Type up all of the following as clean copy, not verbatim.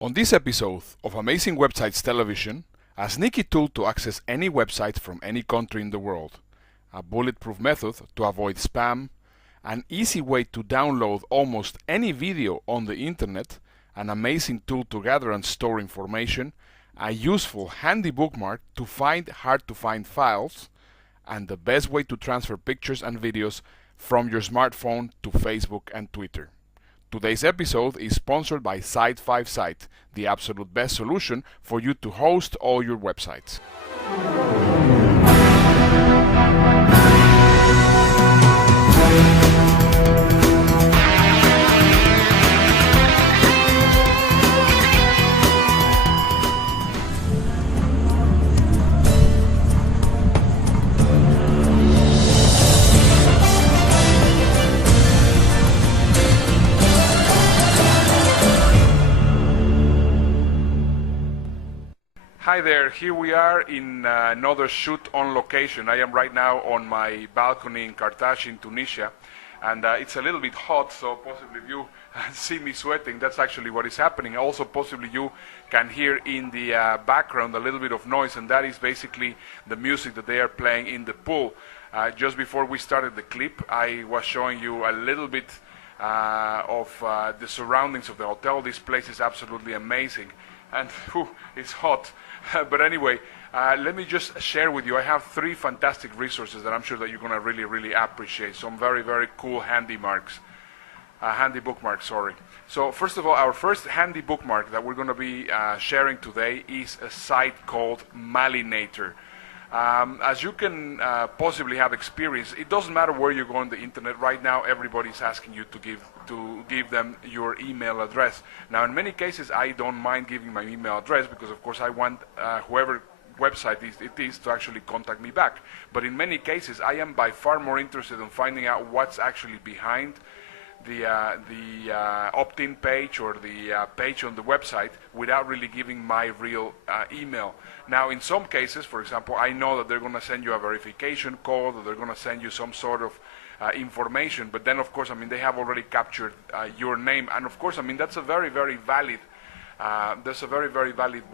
On this episode of Amazing Websites Television, a sneaky tool to access any website from any country in the world, a bulletproof method to avoid spam, an easy way to download almost any video on the internet, an amazing tool to gather and store information, a useful handy bookmark to find hard to find files, and the best way to transfer pictures and videos from your smartphone to Facebook and Twitter. Today's episode is sponsored by Site5Site, the absolute best solution for you to host all your websites. Hi there, here we are in another shoot on location. I am right now on my balcony in Carthage in Tunisia, and it's a little bit hot, so possibly if you see me sweating, that's actually what is happening. Also possibly you can hear in the background a little bit of noise, and that is basically the music that they are playing in the pool. Just before we started the clip, I was showing you a little bit of the surroundings of the hotel. This place is absolutely amazing, and it's hot. But anyway, let me just share with you, I have three fantastic resources that I'm sure that you're going to really appreciate. Some very cool handy bookmarks, sorry. So first of all, our first handy bookmark that we're going to be sharing today is a site called Malinator. As you can possibly have experienced, it doesn't matter where you go on the internet. Right now, everybody's asking you to give them your email address. Now, in many cases, I don't mind giving my email address because, of course, I want whoever website it is to actually contact me back. But in many cases, I am by far more interested in finding out what's actually behind the opt-in page or the page on the website without really giving my real email. Now, in some cases, for example, I know that they're going to send you a verification code, or they're going to send you some sort of information, but then, of course, I mean, they have already captured your name, and of course, I mean, that's a very valid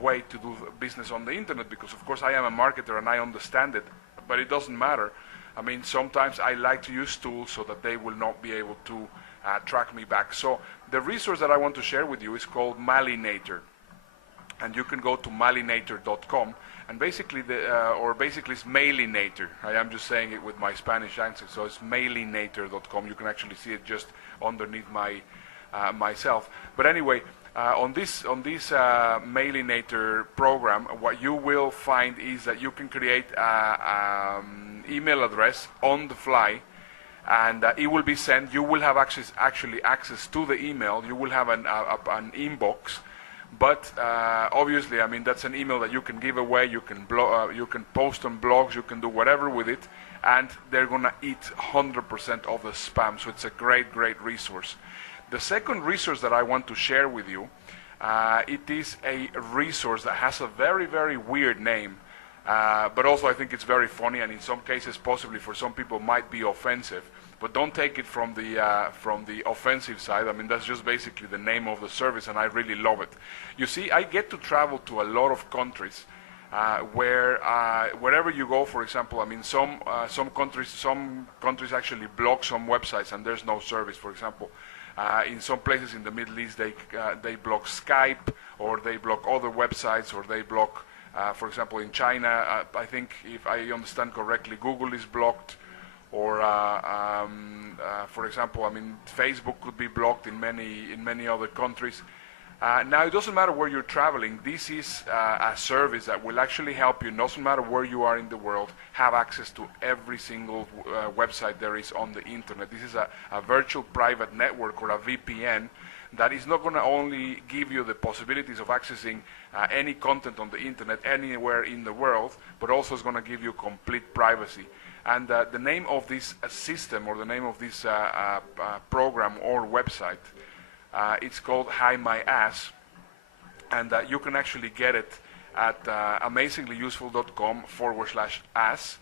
way to do business on the internet, because, of course, I am a marketer and I understand it, but it doesn't matter. I mean, sometimes I like to use tools so that they will not be able to track me back. So the resource that I want to share with you is called Malinator, and you can go to malinator.com, and basically it's Mailinator. I am just saying it with my Spanish accent, so it's Mailinator.com. You can actually see it just underneath my myself. But anyway, on this Mailinator program, what you will find is that you can create an email address on the fly, and it will be sent. You will have access to the email. You will have an inbox, but obviously, I mean, that's an email that you can give away. You can post on blogs. You can do whatever with it, and they're gonna eat 100% of the spam. So it's a great resource. The second resource that I want to share with you, it is a resource that has a very weird name. But also I think it's very funny, and in some cases possibly for some people might be offensive, but don't take it from the offensive side. I mean, that's just basically the name of the service, and I really love it. You see, I get to travel to a lot of countries where wherever you go, for example, I mean, some countries actually block some websites and there's no service. For example, in some places in the Middle East, they block Skype, or they block other websites, or they block for example, in China, I think, if I understand correctly, Google is blocked, or for example, I mean, Facebook could be blocked in many other countries. Now, it doesn't matter where you're traveling. This is a service that will actually help you, doesn't matter where you are in the world, have access to every single website there is on the internet. This is a virtual private network, or a VPN, that is not going to only give you the possibilities of accessing any content on the internet anywhere in the world, but also is going to give you complete privacy. And the name of this system, or the name of this program or website, it's called Hi My Ass, and you can actually get it at amazinglyuseful.com/ass.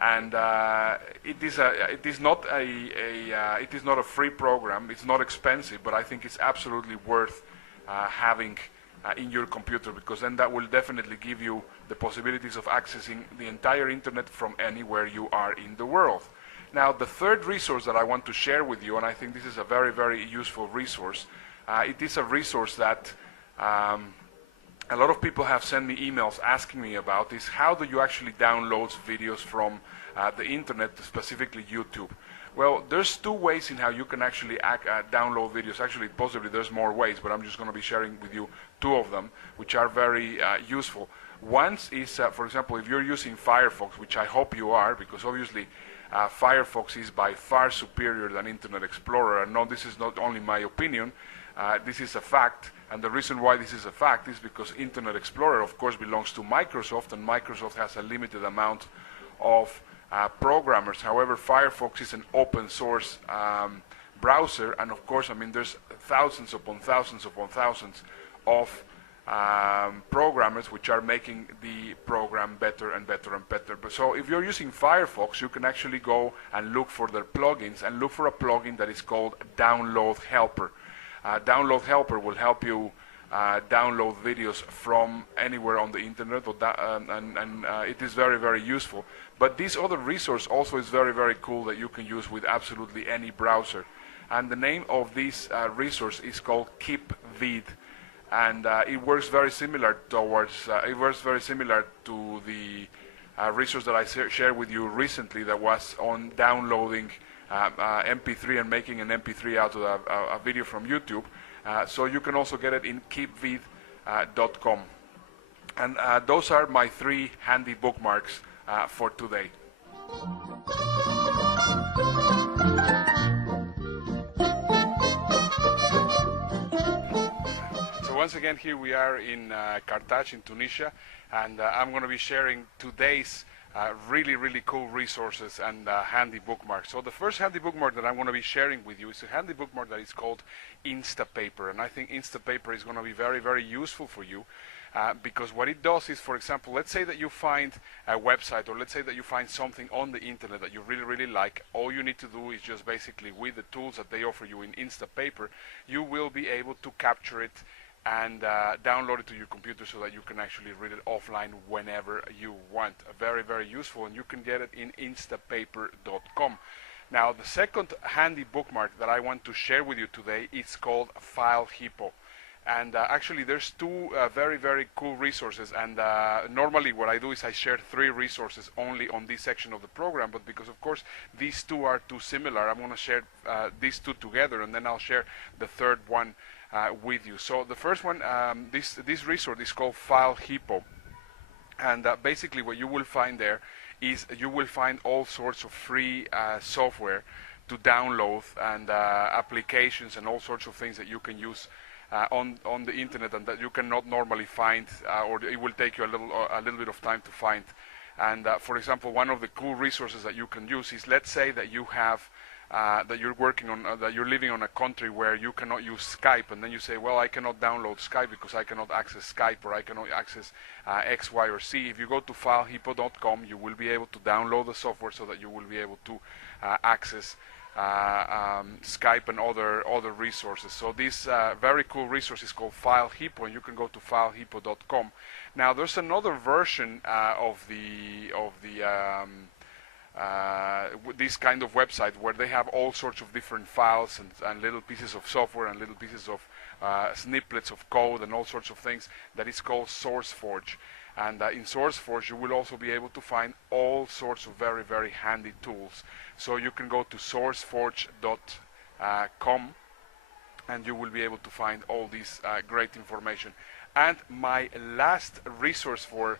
And it is not a free program. It's not expensive, but I think it's absolutely worth having in your computer, because then that will definitely give you the possibilities of accessing the entire internet from anywhere you are in the world. Now, the third resource that I want to share with you, and I think this is a very, very useful resource, it is a resource that a lot of people have sent me emails asking me about, is how do you actually download videos from the internet, specifically YouTube. Well, there's two ways in how you can actually download videos. Actually, possibly there's more ways, but I'm just going to be sharing with you two of them, which are very useful. One is, for example, if you're using Firefox, which I hope you are, because obviously Firefox is by far superior than Internet Explorer. And no, this is not only my opinion, this is a fact. And the reason why this is a fact is because Internet Explorer, of course, belongs to Microsoft, and Microsoft has a limited amount of programmers. However, Firefox is an open source browser, and of course, I mean, there's thousands upon thousands upon thousands of programmers which are making the program better and better and better. But so if you're using Firefox, you can actually go and look for their plugins and look for a plugin that is called Download Helper. Download Helper will help you download videos from anywhere on the internet, and it is very, very useful. But this other resource also is very, very cool that you can use with absolutely any browser. And the name of this resource is called KeepVid, and it works very similar towards. It works very similar to the resource that I shared with you recently, that was on downloading MP3 and making an MP3 out of a video from YouTube. So you can also get it in keepvid.com. And those are my three handy bookmarks for today. So once again, here we are in Carthage in Tunisia, and I'm going to be sharing today's really, really cool resources and handy bookmarks. So the first handy bookmark that I'm going to be sharing with you is a handy bookmark that is called Instapaper, and I think Instapaper is going to be very, very useful for you because what it does is, for example, let's say that you find a website, or let's say that you find something on the internet that you really, really like. All you need to do is just basically, with the tools that they offer you in Instapaper, you will be able to capture it and download it to your computer so that you can actually read it offline whenever you want. Very, very useful, and you can get it in instapaper.com. Now, the second handy bookmark that I want to share with you today is called FileHippo. And actually, there's two very, very cool resources. And normally what I do is I share three resources only on this section of the program. But because, of course, these two are too similar, I'm going to share these two together, and then I'll share the third one with you. So the first one, this resource is called FileHippo. And basically what you will find there is you will find all sorts of free software to download, and applications and all sorts of things that you can use on the internet, and that you cannot normally find, or it will take you a little bit of time to find. And for example, one of the cool resources that you can use is, let's say that you have that you're working on, that you're living on a country where you cannot use Skype, and then you say, well, I cannot download Skype because I cannot access Skype, or I cannot access X, Y, or Z. If you go to filehippo.com, you will be able to download the software so that you will be able to access Skype and other resources. So this very cool resource is called FileHippo, and you can go to filehippo.com. Now, there's another version of this kind of website where they have all sorts of different files and little pieces of software and little pieces of snippets of code and all sorts of things, that is called SourceForge. And in SourceForge, you will also be able to find all sorts of very, very handy tools. So you can go to sourceforge.com, and you will be able to find all this great information. And my last resource for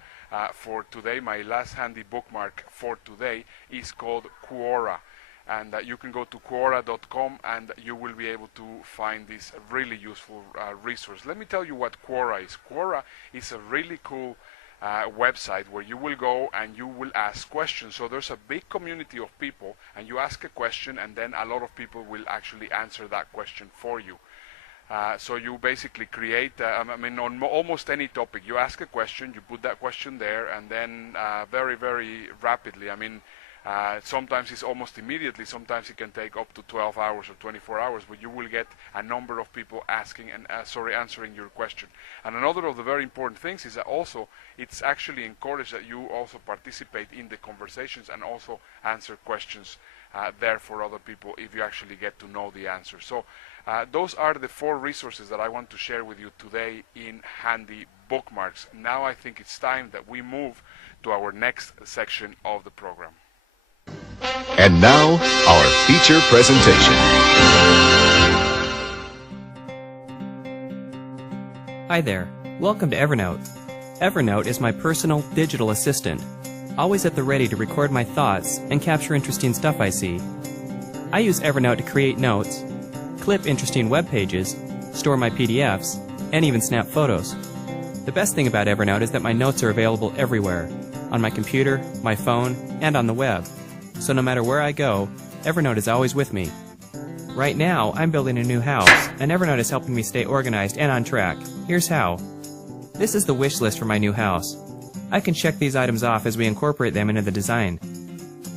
today, my last handy bookmark for today, is called Quora. And you can go to Quora.com, and you will be able to find this really useful resource. Let me tell you what Quora is. Quora is a really cool website where you will go and you will ask questions. So there's a big community of people, and you ask a question, and then a lot of people will actually answer that question for you. So you basically create, on almost any topic, you ask a question, you put that question there, and then very, very rapidly, Sometimes it's almost immediately, sometimes it can take up to 12 hours or 24 hours, but you will get a number of people asking and answering your question. And another of the very important things is that also it's actually encouraged that you also participate in the conversations and also answer questions there for other people if you actually get to know the answer. So those are the 4 resources that I want to share with you today in Handy Bookmarks. Now I think it's time that we move to our next section of the program. And now, our feature presentation. Hi there. Welcome to Evernote. Evernote is my personal digital assistant, always at the ready to record my thoughts and capture interesting stuff I see. I use Evernote to create notes, clip interesting web pages, store my PDFs, and even snap photos. The best thing about Evernote is that my notes are available everywhere, on my computer, my phone, and on the web. So no matter where I go, Evernote is always with me. Right now, I'm building a new house, and Evernote is helping me stay organized and on track. Here's how. This is the wish list for my new house. I can check these items off as we incorporate them into the design.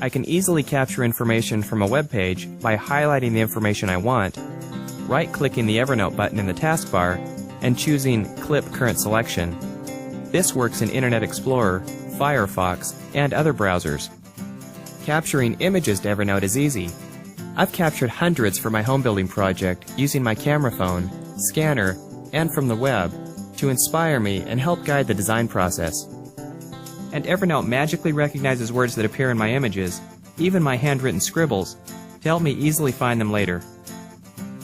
I can easily capture information from a web page by highlighting the information I want, right-clicking the Evernote button in the taskbar, and choosing Clip Current Selection. This works in Internet Explorer, Firefox, and other browsers. Capturing images to Evernote is easy. I've captured hundreds for my home building project using my camera phone, scanner, and from the web to inspire me and help guide the design process. And Evernote magically recognizes words that appear in my images, even my handwritten scribbles, to help me easily find them later.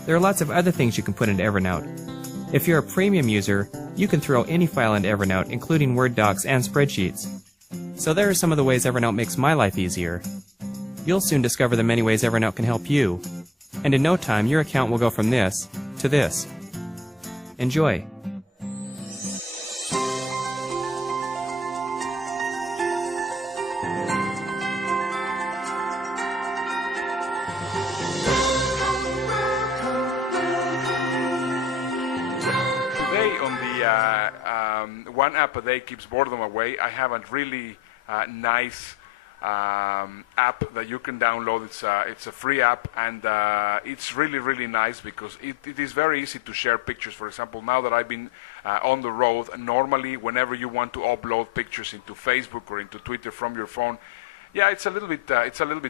There are lots of other things you can put into Evernote. If you're a premium user, you can throw any file into Evernote, including Word docs and spreadsheets. So there are some of the ways Evernote makes my life easier. You'll soon discover the many ways Evernote can help you. And in no time, your account will go from this to this. Enjoy. Today on the One App a Day Keeps Boredom Away, I have a really nice app that you can download. It's a free app, and it's really nice because it is very easy to share pictures. For example, now that I've been on the road, normally whenever you want to upload pictures into Facebook or into Twitter from your phone, yeah, it's a little bit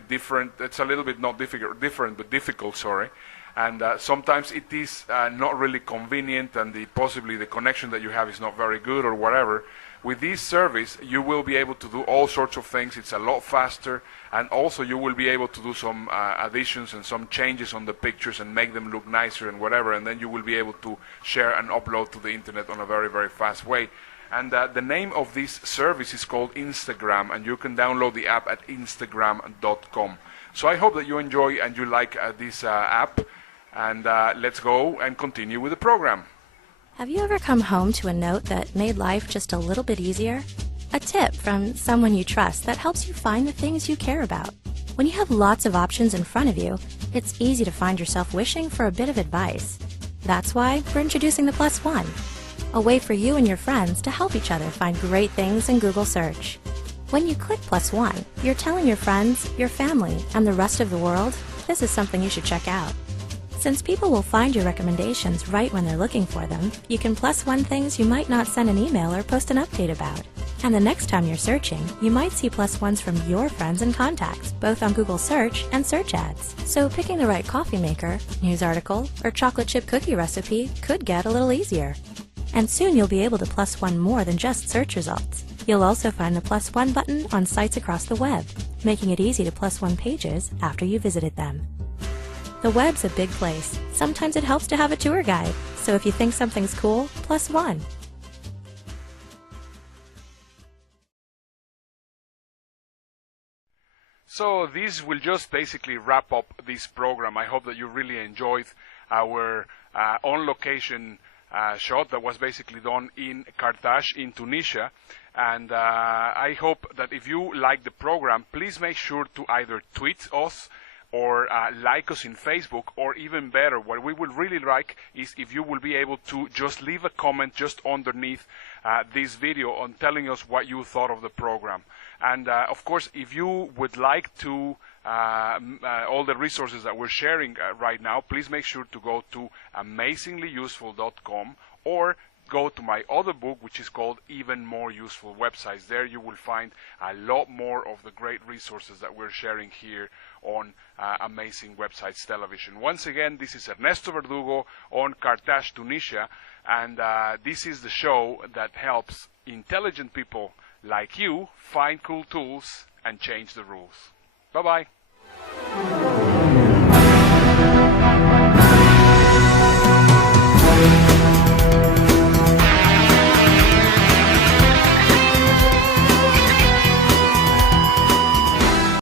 different. It's a little bit not different, but difficult. Sorry. And sometimes it is not really convenient, and possibly the connection that you have is not very good or whatever. With this service, you will be able to do all sorts of things. It's a lot faster, and also you will be able to do some additions and some changes on the pictures and make them look nicer and whatever, and then you will be able to share and upload to the internet on a very fast way. And the name of this service is called Instagram, and you can download the app at instagram.com. So I hope that you enjoy and you like this app, and let's go and continue with the program. Have you ever come home to a note that made life just a little bit easier? A tip from someone you trust that helps you find the things you care about. When you have lots of options in front of you, it's easy to find yourself wishing for a bit of advice. That's why we're introducing the Plus One, a way for you and your friends to help each other find great things in Google search. When you click Plus One, you're telling your friends, your family, and the rest of the world, this is something you should check out. Since people will find your recommendations right when they're looking for them, you can plus one things you might not send an email or post an update about. And the next time you're searching, you might see plus ones from your friends and contacts, both on Google Search and search ads. So picking the right coffee maker, news article, or chocolate chip cookie recipe could get a little easier. And soon you'll be able to plus one more than just search results. You'll also find the plus one button on sites across the web, making it easy to plus one pages after you visited them. The web's a big place. Sometimes it helps to have a tour guide. So if you think something's cool, plus one. So this will just basically wrap up this program. I hope that you really enjoyed our on-location shot that was basically done in Carthage in Tunisia. And I hope that if you like the program, please make sure to either tweet us or like us in Facebook, or even better, what we would really like is if you will be able to just leave a comment just underneath this video on telling us what you thought of the program. And of course, if you would like to all the resources that we're sharing right now, please make sure to go to amazinglyuseful.com or go to my other book, which is called Even More Useful Websites. There you will find a lot more of the great resources that we're sharing here on Amazing Websites Television. Once again, this is Ernesto Verdugo on Carthage, Tunisia, and this is the show that helps intelligent people like you find cool tools and change the rules. Bye-bye.